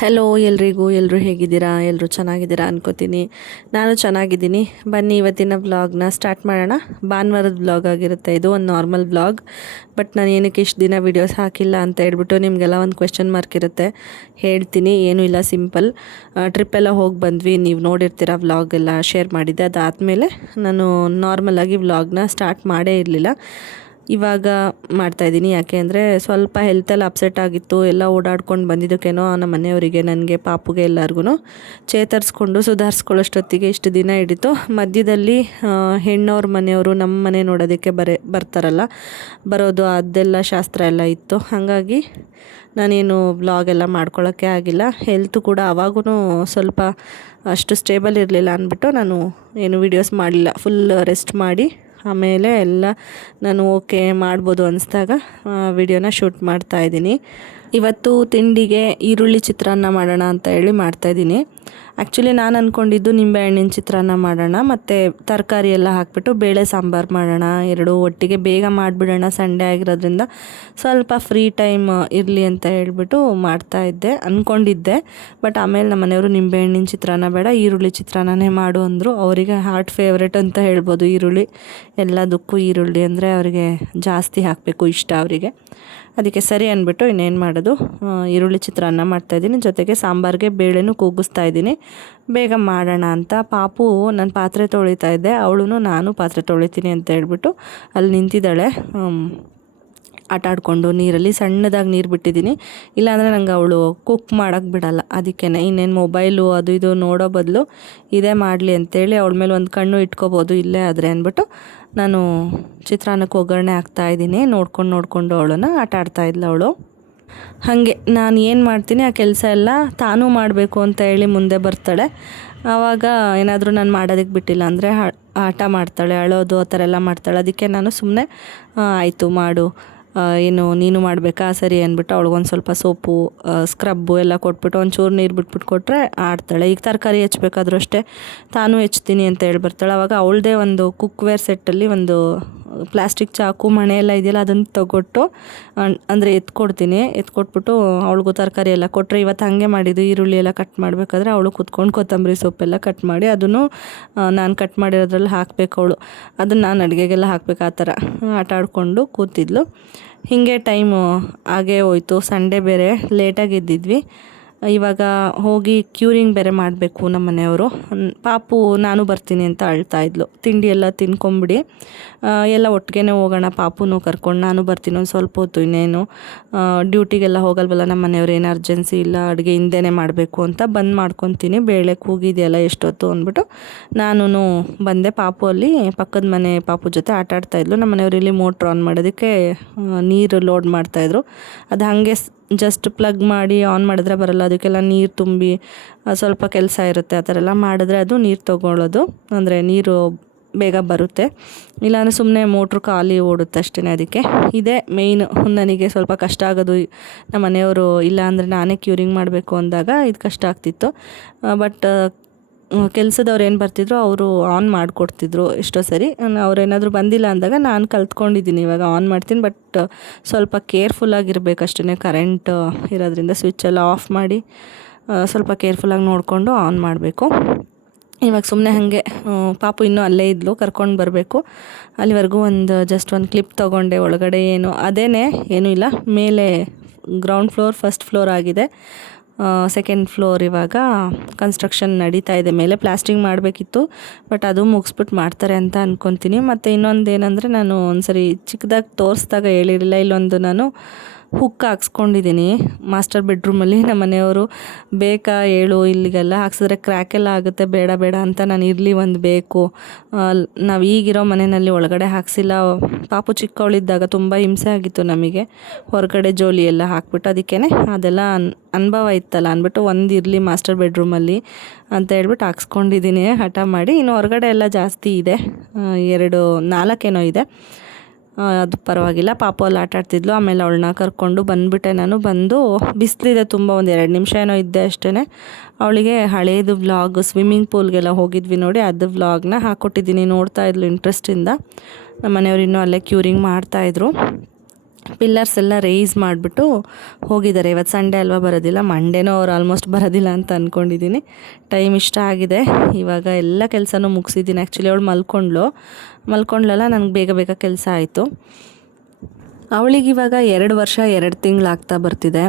Hello ಎಲ್ರಿಗೂ, ಎಲ್ಲರೂ ಹೇಗಿದ್ದೀರಾ? ಎಲ್ಲರೂ ಚೆನ್ನಾಗಿದ್ದೀರಾ ಅನ್ಕೋತೀನಿ. ನಾನು ಚೆನ್ನಾಗಿದ್ದೀನಿ. ಬನ್ನಿ ಇವತ್ತಿನ ವ್ಲಾಗ್ನ ಸ್ಟಾರ್ಟ್ ಮಾಡೋಣ. ಭಾನುವಾರದ ವ್ಲಾಗ್ ಆಗಿರುತ್ತೆ ಇದು, ಒಂದು ನಾರ್ಮಲ್ ವ್ಲಾಗ್. ಬಟ್ ನಾನು ಏನಕ್ಕೆ ಇಷ್ಟು ದಿನ ವೀಡಿಯೋಸ್ ಹಾಕಿಲ್ಲ ಅಂತ ಹೇಳ್ಬಿಟ್ಟು ನಿಮಗೆಲ್ಲ ಒಂದು ಕ್ವೆಶ್ಚನ್ ಮಾರ್ಕ್ ಇರುತ್ತೆ. ಹೇಳ್ತೀನಿ, ಏನೂ ಇಲ್ಲ, ಸಿಂಪಲ್. ಟ್ರಿಪ್ಪೆಲ್ಲ ಹೋಗಿ ಬಂದ್ವಿ, ನೀವು ನೋಡಿರ್ತೀರ, ವ್ಲಾಗ್ ಎಲ್ಲ ಶೇರ್ ಮಾಡಿದ್ದೆ. ಅದಾದಮೇಲೆ ನಾನು ನಾರ್ಮಲಾಗಿ ವ್ಲಾಗ್ನ ಸ್ಟಾರ್ಟ್ ಮಾಡೇ ಇರಲಿಲ್ಲ. ಇವಾಗ ಮಾಡ್ತಾಯಿದ್ದೀನಿ. ಯಾಕೆ ಅಂದರೆ ಸ್ವಲ್ಪ ಹೆಲ್ತೆಲ್ಲ ಅಪ್ಸೆಟ್ ಆಗಿತ್ತು. ಎಲ್ಲ ಓಡಾಡ್ಕೊಂಡು ಬಂದಿದ್ದಕ್ಕೇನೋ ನಮ್ಮ ಮನೆಯವರಿಗೆ, ನನಗೆ, ಪಾಪುಗೆ ಎಲ್ಲರಿಗೂ ಚೇತರಿಸ್ಕೊಂಡು ಸುಧಾರಿಸ್ಕೊಳ್ಳೋಷ್ಟೊತ್ತಿಗೆ ಇಷ್ಟು ದಿನ ಹಿಡಿತು. ಮಧ್ಯದಲ್ಲಿ ಹೆಣ್ಣವ್ರ ಮನೆಯವರು ನಮ್ಮ ಮನೆ ನೋಡೋದಕ್ಕೆ ಬರ್ತಾರಲ್ಲ, ಬರೋದು, ಅದೆಲ್ಲ ಶಾಸ್ತ್ರ ಎಲ್ಲ ಇತ್ತು. ಹಾಗಾಗಿ ನಾನೇನು ವ್ಲಾಗ್ ಎಲ್ಲ ಮಾಡ್ಕೊಳ್ಳೋಕ್ಕೆ ಆಗಿಲ್ಲ. ಹೆಲ್ತು ಕೂಡ ಅವಾಗೂ ಸ್ವಲ್ಪ ಅಷ್ಟು ಸ್ಟೇಬಲ್ ಇರಲಿಲ್ಲ ಅಂದ್ಬಿಟ್ಟು ನಾನು ಏನು ವೀಡಿಯೋಸ್ ಮಾಡಲಿಲ್ಲ. ಫುಲ್ ರೆಸ್ಟ್ ಮಾಡಿ ಆಮೇಲೆ ಎಲ್ಲ ನಾನು ಓಕೆ ಮಾಡ್ಬೋದು ಅನಿಸ್ದಾಗ ವಿಡಿಯೋನ ಶೂಟ್ ಮಾಡ್ತಾಯಿದ್ದೀನಿ. ಇವತ್ತು ತಿಂಡಿಗೆ ಈರುಳ್ಳಿ ಚಿತ್ರಾನ್ನ ಮಾಡೋಣ ಅಂತ ಹೇಳಿ ಮಾಡ್ತಾಯಿದ್ದೀನಿ. ಆ್ಯಕ್ಚುಲಿ ನಾನು ಅಂದ್ಕೊಂಡಿದ್ದು ನಿಂಬೆಹಣ್ಣಿನ ಚಿತ್ರಾನ್ನ ಮಾಡೋಣ ಮತ್ತು ತರಕಾರಿ ಎಲ್ಲ ಹಾಕಿಬಿಟ್ಟು ಬೇಳೆ ಸಾಂಬಾರು ಮಾಡೋಣ, ಎರಡೂ ಒಟ್ಟಿಗೆ ಬೇಗ ಮಾಡಿಬಿಡೋಣ. ಸಂಡೇ ಆಗಿರೋದ್ರಿಂದ ಸ್ವಲ್ಪ ಫ್ರೀ ಟೈಮ್ ಇರಲಿ ಅಂತ ಹೇಳ್ಬಿಟ್ಟು ಮಾಡ್ತಾಯಿದ್ದೆ, ಅಂದ್ಕೊಂಡಿದ್ದೆ. ಬಟ್ ಆಮೇಲೆ ನಮ್ಮ ಮನೆಯವರು ನಿಂಬೆಹಣ್ಣಿನ ಚಿತ್ರಾನ್ನ ಬೇಡ, ಈರುಳ್ಳಿ ಚಿತ್ರಾನ್ನನೇ ಮಾಡು ಅಂದರು. ಅವರಿಗೆ ಹಾರ್ಟ್ ಫೇವ್ರೇಟ್ ಅಂತ ಹೇಳ್ಬೋದು ಈರುಳ್ಳಿ. ಎಲ್ಲದಕ್ಕೂ ಈರುಳ್ಳಿ ಅಂದರೆ ಅವರಿಗೆ ಜಾಸ್ತಿ ಹಾಕಬೇಕು, ಇಷ್ಟ ಅವರಿಗೆ. ಅದಕ್ಕೆ ಸರಿ ಅಂದ್ಬಿಟ್ಟು ಇನ್ನೇನು ಮಾಡೋದು, ಈರುಳ್ಳಿ ಚಿತ್ರಾನ್ನ ಮಾಡ್ತಾಯಿದ್ದೀನಿ. ಜೊತೆಗೆ ಸಾಂಬಾರಿಗೆ ಬೇಳೆನೂ ಕೂಗಿಸ್ತಾ ಇದ್ದೀನಿ, ಬೇಗ ಮಾಡೋಣ ಅಂತ. ಪಾಪು ನಾನು ಪಾತ್ರೆ ತೊಳಿತಾ ಇದ್ದೆ, ಅವಳು ನಾನು ಪಾತ್ರೆ ತೊಳಿತೀನಿ ಅಂತ ಹೇಳ್ಬಿಟ್ಟು ಅಲ್ಲಿ ನಿಂತಿದ್ದಾಳೆ. ಆಟ ಆಡಿಕೊಂಡು ನೀರಲ್ಲಿ ಸಣ್ಣದಾಗಿ ನೀರು ಬಿಟ್ಟಿದ್ದೀನಿ. ಇಲ್ಲಾಂದರೆ ನಂಗೆ ಅವಳು ಕುಕ್ ಮಾಡೋಕ್ಕೆ ಬಿಡಲ್ಲ. ಅದಕ್ಕೇ ಇನ್ನೇನು ಮೊಬೈಲು ಅದು ಇದು ನೋಡೋ ಬದಲು ಇದೇ ಮಾಡಲಿ ಅಂತೇಳಿ ಅವಳ ಮೇಲೆ ಒಂದು ಕಣ್ಣು ಇಟ್ಕೋಬೋದು ಇಲ್ಲೇ ಆದರೆ ಅಂದ್ಬಿಟ್ಟು ನಾನು ಚಿತ್ರಾನ್ನಕ್ಕೆ ಒಗ್ಗರಣೆ ಹಾಕ್ತಾಯಿದ್ದೀನಿ. ನೋಡ್ಕೊಂಡು ಅವಳನ್ನು ಆಟ ಆಡ್ತಾಯಿದ್ಲು ಅವಳು. ಹಾಗೆ ನಾನು ಏನು ಮಾಡ್ತೀನಿ ಆ ಕೆಲಸ ಎಲ್ಲ ತಾನೂ ಮಾಡಬೇಕು ಅಂತ ಹೇಳಿ ಮುಂದೆ ಬರ್ತಾಳೆ. ಆವಾಗ ಏನಾದರೂ ನಾನು ಮಾಡೋದಕ್ಕೆ ಬಿಟ್ಟಿಲ್ಲ ಅಂದರೆ ಆಟ ಮಾಡ್ತಾಳೆ, ಅಳೋದು ಆ ಥರ ಎಲ್ಲ ಮಾಡ್ತಾಳೆ. ಅದಕ್ಕೆ ನಾನು ಸುಮ್ಮನೆ ಆಯಿತು ಮಾಡು, ಏನು ನೀನು ಮಾಡಬೇಕಾ, ಸರಿ ಅಂದ್ಬಿಟ್ಟು ಅವಳಿಗೊಂದು ಸ್ವಲ್ಪ ಸೋಪು, ಸ್ಕ್ರಬ್ಬು ಎಲ್ಲ ಕೊಟ್ಬಿಟ್ಟು ಒಂಚೂರು ನೀರು ಬಿಟ್ಬಿಟ್ಟು ಕೊಟ್ಟರೆ ಆಡ್ತಾಳೆ. ಈಗ ತರಕಾರಿ ಹೆಚ್ಚಬೇಕಾದ್ರೂ ಅಷ್ಟೇ ತಾನೂ ಹೆಚ್ಚ್ತೀನಿ ಅಂತ ಹೇಳಿ ಬರ್ತಾಳೆ. ಆವಾಗ ಅವಳದೇ ಒಂದು ಕುಕ್ವೇರ್ ಸೆಟ್ಟಲ್ಲಿ ಒಂದು ಪ್ಲಾಸ್ಟಿಕ್ ಚಾಕು, ಮಣೆ ಎಲ್ಲ ಇದೆಯಲ್ಲ, ಅದನ್ನು ತೊಗೊಟ್ಟು ಅಂದರೆ ಎತ್ಕೊಟ್ಬಿಟ್ಟು ಅವಳಿಗೂ ತರಕಾರಿ ಎಲ್ಲ ಕೊಟ್ಟರೆ. ಇವತ್ತು ಹಾಗೆ ಮಾಡಿದ್ದು, ಈರುಳ್ಳಿ ಎಲ್ಲ ಕಟ್ ಮಾಡಬೇಕಾದ್ರೆ ಅವಳು ಕೂತ್ಕೊಂಡು ಕೊತ್ತಂಬರಿ ಸೊಪ್ಪೆಲ್ಲ ಕಟ್ ಮಾಡಿ ಅದನ್ನು ನಾನು ಕಟ್ ಮಾಡಿರೋದ್ರಲ್ಲಿ ಹಾಕಬೇಕು. ಅವಳು ಅದನ್ನು ನಾನು ಅಡುಗೆಗೆಲ್ಲ ಹಾಕಬೇಕು. ಆ ಥರ ಆಟ ಆಡಿಕೊಂಡು ಕೂತಿದ್ಲು. ಹೀಗೆ ಟೈಮು ಹಾಗೇ ಹೋಯ್ತು. ಸಂಡೇ ಬೇರೆ ಲೇಟಾಗಿ ಎದ್ದಿದ್ವಿ. ಇವಾಗ ಹೋಗಿ ಕ್ಯೂರಿಂಗ್ ಬೇರೆ ಮಾಡಬೇಕು. ನಮ್ಮ ಮನೆಯವರು ಪಾಪು ನಾನು ಬರ್ತೀನಿ ಅಂತ ಅಳ್ತಾಯಿದ್ಲು. ತಿಂಡಿ ಎಲ್ಲ ತಿನ್ಕೊಂಬಿಡಿ, ಎಲ್ಲ ಒಟ್ಟಿಗೆ ಹೋಗೋಣ, ಪಾಪುನೂ ಕರ್ಕೊಂಡು ನಾನು ಬರ್ತೀನಿ ಒಂದು ಸ್ವಲ್ಪ ಹೊತ್ತು, ಇನ್ನೇನು ಡ್ಯೂಟಿಗೆಲ್ಲ ಹೋಗಲ್ವಲ್ಲ ನಮ್ಮ ಮನೆಯವ್ರು, ಏನು ಅರ್ಜೆನ್ಸಿ ಇಲ್ಲ, ಅಡುಗೆ ಹಿಂದೆನೇ ಮಾಡಬೇಕು ಅಂತ ಬಂದು ಮಾಡ್ಕೊತೀನಿ. ಬೇಳೆ ಕೂಗಿದೆಯಲ್ಲ ಎಷ್ಟೊತ್ತು ಅಂದ್ಬಿಟ್ಟು ನಾನು ಬಂದೆ. ಪಾಪು ಅಲ್ಲಿ ಪಕ್ಕದ ಮನೆ ಪಾಪು ಜೊತೆ ಆಟ ಆಡ್ತಾಯಿದ್ಲು. ನಮ್ಮ ಮನೆಯವರು ಇಲ್ಲಿ ಮೋಟ್ರ್ ಆನ್ ಮಾಡೋದಕ್ಕೆ ನೀರು ಲೋಡ್ ಮಾಡ್ತಾಯಿದ್ರು. ಅದು ಹಾಗೆ ಜಸ್ಟ್ ಪ್ಲಗ್ ಮಾಡಿ ಆನ್ ಮಾಡಿದ್ರೆ ಬರಲ್ಲ, ಅದಕ್ಕೆಲ್ಲ ನೀರು ತುಂಬಿ ಸ್ವಲ್ಪ ಕೆಲಸ ಇರುತ್ತೆ. ಆ ಥರ ಎಲ್ಲ ಮಾಡಿದ್ರೆ ಅದು ನೀರು ತೊಗೊಳ್ಳೋದು, ಅಂದರೆ ನೀರು ಬೇಗ ಬರುತ್ತೆ. ಇಲ್ಲಾಂದರೆ ಸುಮ್ಮನೆ ಮೋಟ್ರು ಖಾಲಿ ಓಡುತ್ತೆ ಅಷ್ಟೇ. ಅದಕ್ಕೆ ಇದೇ ಮೇಯ್ನ್ ನನಗೆ ಸ್ವಲ್ಪ ಕಷ್ಟ ಆಗೋದು. ನಮ್ಮ ಮನೆಯವರು ಇಲ್ಲ ಅಂದರೆ ನಾನೇ ಕ್ಯೂರಿಂಗ್ ಮಾಡಬೇಕು ಅಂದಾಗ ಇದು ಕಷ್ಟ ಆಗ್ತಿತ್ತು. ಬಟ್ ಕೆಲಸದವ್ರು ಏನು ಬರ್ತಿದ್ರು ಅವರು ಆನ್ ಮಾಡಿಕೊಡ್ತಿದ್ರು ಎಷ್ಟೋ ಸರಿ. ಅವ್ರೇನಾದರೂ ಬಂದಿಲ್ಲ ಅಂದಾಗ ನಾನು ಕಲ್ತ್ಕೊಂಡಿದ್ದೀನಿ, ಇವಾಗ ಆನ್ ಮಾಡ್ತೀನಿ. ಬಟ್ ಸ್ವಲ್ಪ ಕೇರ್ಫುಲ್ಲಾಗಿರ್ಬೇಕು ಅಷ್ಟೇ. ಕರೆಂಟ್ ಇರೋದ್ರಿಂದ ಸ್ವಿಚ್ಚೆಲ್ಲ ಆಫ್ ಮಾಡಿ ಸ್ವಲ್ಪ ಕೇರ್ಫುಲ್ಲಾಗಿ ನೋಡಿಕೊಂಡು ಆನ್ ಮಾಡಬೇಕು. ಇವಾಗ ಸುಮ್ಮನೆ ಹಾಗೆ ಪಾಪು ಇನ್ನೂ ಅಲ್ಲೇ ಇದ್ಲು, ಕರ್ಕೊಂಡು ಬರಬೇಕು. ಅಲ್ಲಿವರೆಗೂ ಜಸ್ಟ್ ಒಂದು ಕ್ಲಿಪ್ ತೊಗೊಂಡೆ. ಒಳಗಡೆ ಏನೂ ಇಲ್ಲ. ಮೇಲೆ ಗ್ರೌಂಡ್ ಫ್ಲೋರ್, ಫಸ್ಟ್ ಫ್ಲೋರ್ ಆಗಿದೆ. ಸೆಕೆಂಡ್ ಫ್ಲೋರ್ ಇವಾಗ ಕನ್ಸ್ಟ್ರಕ್ಷನ್ ನಡೀತಾ ಇದೆ. ಮೇಲೆ ಪ್ಲಾಸ್ಟಿಂಗ್ ಮಾಡಬೇಕಿತ್ತು, ಬಟ್ ಅದು ಮುಗಿಸ್ಬಿಟ್ಟು ಮಾಡ್ತಾರೆ ಅಂತ ಅಂದ್ಕೊತೀನಿ. ಮತ್ತು ಇನ್ನೊಂದು ಏನಂದರೆ, ನಾನು ಒಂದ್ಸರಿ ಚಿಕ್ಕದಾಗಿ ತೋರಿಸ್ದಾಗ ಹೇಳಿರಲಿಲ್ಲ, ಇಲ್ಲೊಂದು ನಾನು ಹುಕ್ ಹಾಕ್ಸ್ಕೊಂಡಿದ್ದೀನಿ ಮಾಸ್ಟರ್ ಬೆಡ್ರೂಮಲ್ಲಿ. ನಮ್ಮ ಮನೆಯವರು ಬೇಕಾ ಹೇಳು, ಇಲ್ಲಿಗೆಲ್ಲ ಹಾಕ್ಸಿದ್ರೆ ಕ್ರ್ಯಾಕೆಲ್ಲ ಆಗುತ್ತೆ, ಬೇಡ ಅಂತ ನಾನು ಇರಲಿ ಒಂದು ಬೇಕು. ನಾವು ಈಗಿರೋ ಮನೆಯಲ್ಲಿ ಒಳಗಡೆ ಹಾಕ್ಸಿಲ್ಲ. ಪಾಪು ಚಿಕ್ಕವಳಿದ್ದಾಗ ತುಂಬ ಹಿಂಸೆ ಆಗಿತ್ತು ನಮಗೆ, ಹೊರಗಡೆ ಜೋಲಿ ಎಲ್ಲ ಹಾಕ್ಬಿಟ್ಟು. ಅದಕ್ಕೇ ಅದೆಲ್ಲ ಅನುಭವ ಇತ್ತಲ್ಲ ಅಂದ್ಬಿಟ್ಟು ಒಂದು ಇರಲಿ ಮಾಸ್ಟರ್ ಬೆಡ್ರೂಮಲ್ಲಿ ಅಂತ ಹೇಳ್ಬಿಟ್ಟು ಹಾಕ್ಸ್ಕೊಂಡಿದ್ದೀನಿ ಹಠ ಮಾಡಿ. ಇನ್ನು ಹೊರಗಡೆ ಎಲ್ಲ ಜಾಸ್ತಿ ಇದೆ, 4 ಇದೆ. ಅದು ಪರವಾಗಿಲ್ಲ. ಪಾಪು ಅಲ್ಲಿ ಆಟ ಆಡ್ತಿದ್ಲು. ಆಮೇಲೆ ಅವಳನ್ನ ಕರ್ಕೊಂಡು ಬಂದುಬಿಟ್ಟೆ. ನಾನು ಬಂದು ಬಿಸಿಲಿದೆ ತುಂಬ, ಒಂದು 2 ನಿಮಿಷ ಏನೋ ಇದ್ದೆ ಅಷ್ಟೇ. ಅವಳಿಗೆ ಹಳೇದು ವ್ಲಾಗ್, ಸ್ವಿಮ್ಮಿಂಗ್ ಪೂಲ್ಗೆಲ್ಲ ಹೋಗಿದ್ವಿ ನೋಡಿ, ಅದು ವ್ಲಾಗ್ನ ಹಾಕ್ಕೊಟ್ಟಿದ್ದೀನಿ. ನೋಡ್ತಾ ಇದ್ಲು ಇಂಟ್ರೆಸ್ಟಿಂದ. ನಮ್ಮ ಮನೆಯವರು ಇನ್ನೂ ಅಲ್ಲೇ ಕ್ಯೂರಿಂಗ್ ಮಾಡ್ತಾಯಿದ್ರು. ಪಿಲ್ಲರ್ಸ್ ಎಲ್ಲ ರೇಯ್ಸ್ ಮಾಡಿಬಿಟ್ಟು ಹೋಗಿದ್ದಾರೆ. ಇವತ್ತು ಸಂಡೇ ಅಲ್ವಾ, ಬರೋದಿಲ್ಲ. ಮಂಡೇನೂ ಅವ್ರು ಆಲ್ಮೋಸ್ಟ್ ಬರೋದಿಲ್ಲ ಅಂತ ಅಂದ್ಕೊಂಡಿದ್ದೀನಿ. ಟೈಮ್ ಇಷ್ಟ ಆಗಿದೆ. ಇವಾಗ ಎಲ್ಲ ಕೆಲಸನೂ ಮುಗಿಸಿದ್ದೀನಿ. ಆ್ಯಕ್ಚುಲಿ ಅವಳು ಮಲ್ಕೊಂಡ್ಲಲ್ಲ, ನನಗೆ ಬೇಗ ಬೇಗ ಕೆಲಸ ಆಯಿತು. ಅವಳಿಗಿವಾಗ 2 ವರ್ಷ 2 ತಿಂಗಳಾಗ್ತಾ ಬರ್ತಿದೆ.